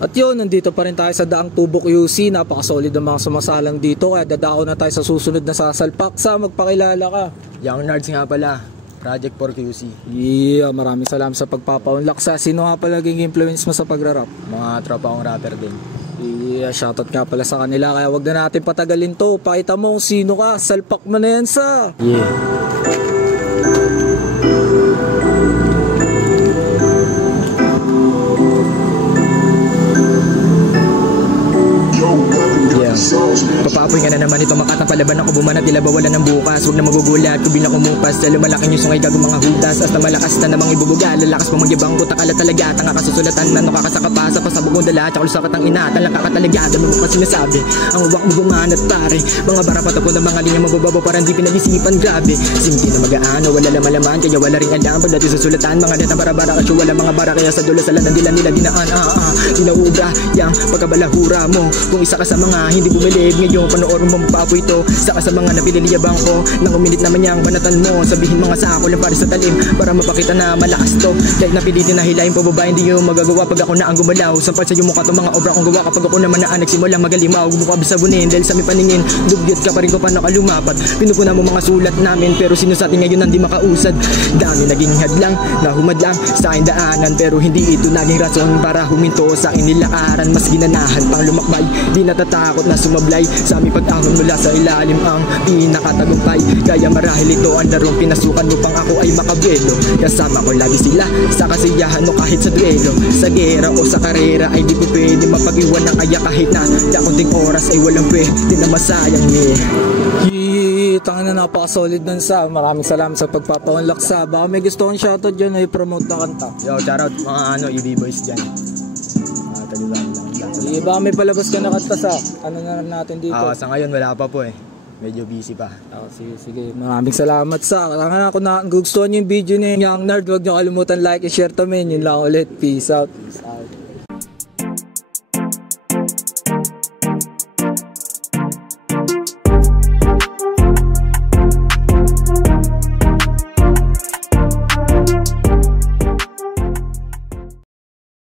At yun, nandito pa rin tayo sa Daang Tubo QC. Napakasolid ng mga sumasalang dito. Kaya dadao na tayo sa susunod na sasalpak. Sa magpakilala ka. Young Nards nga pala, Project 4 QC. Yeah, maraming salamat sa pagpapaunlak. Sa sino nga pala naging influence mo sa pagrarap? Mga tropa kong rapper din. Yeah, shoutout nga pala sa kanila. Kaya wag na natin patagalin to. Pakita mo kung sino ka. Salpak mo na yan sa... Yeah. Papapoy nga na naman ito makat na palaban ako bumanat tila bawalan ng bukas. Huwag na magugulat kung bilang kumupas dahil lumalaking yung sungay gago mga hudas. Hasta malakas na namang ibubuga. Lalakas pa magyabang ko takala talaga. Tanga kasusulatan na nakakasaka sa pasabog mong dala. Tsaka lusakat ang ina. Talang kakatalaga. Dami mo pa sinasabi. Ang uwak mo bumanat pare. Mga barapat ako ng mga linya mabababa parang di pinag-isipan. Grabe. Simple na mag-aano. Wala laman kaya wala ring alam. Pagdating sa sulatan mga netang bara-bara. Kasi wala mga bara kaya sa dulo sa landan nila dinaan. Dinauga yang pagkabalahura mo. Kung isa ka sa mga hindi bumilib ngayon panoorin mo papoy ito. Saka sa mga napililiyabang ko nang uminit naman niyang banatan mo. Sabihin mga sako lang para sa talim para mapakita na malakas to. Dahil napilitin na hilahin pababa hindi yung magagawa pag ako na ang gumalaw. Sampal sa iyo mukha to mga obra kong gawa kapag ako naman na nagsimula magalimaw. Mukha bisabunin dahil sa may paningin dugyot ka pa rin ko pa nakalumapat. Pinupuna mo mga sulat namin pero sino sa atin ngayon hindi makausad. Dami naging hadlang na humadlang sa aking daanan pero hindi ito naging rason para huminto sa aking nilakaran. Mas ginanahan pang lumakbay di natatakot na sumablay sa aming pag-ahon mula sa ilalim ang pinakatagumpay. Kaya marahil ito ang larong pinasukan mo pang ako ay makabuelo. Kasama ko lagi sila sa kasiyahan o kahit sa duelo. Sa gera o sa karera ay di pwede mapag-iwanan. Kaya kahit na dakunting oras ay walang pwede na masayang Tanga na napaka-solid nun sa. Maraming salamat sa pagpapaunlak sa. Baka may gusto kong shoutout dyan ay promote na kanta. Yo, shoutout mga EB boys dyan. Baka may palabas ka na kanta sa. Ano na natin dito? Sa ngayon wala pa po eh. Medyo busy pa. Sige. Maraming salamat sa. Kung nagustuhan nyo yung video ni Young Nerd, huwag nyo kalimutan like and share to men. Yun lang ulit. Peace out.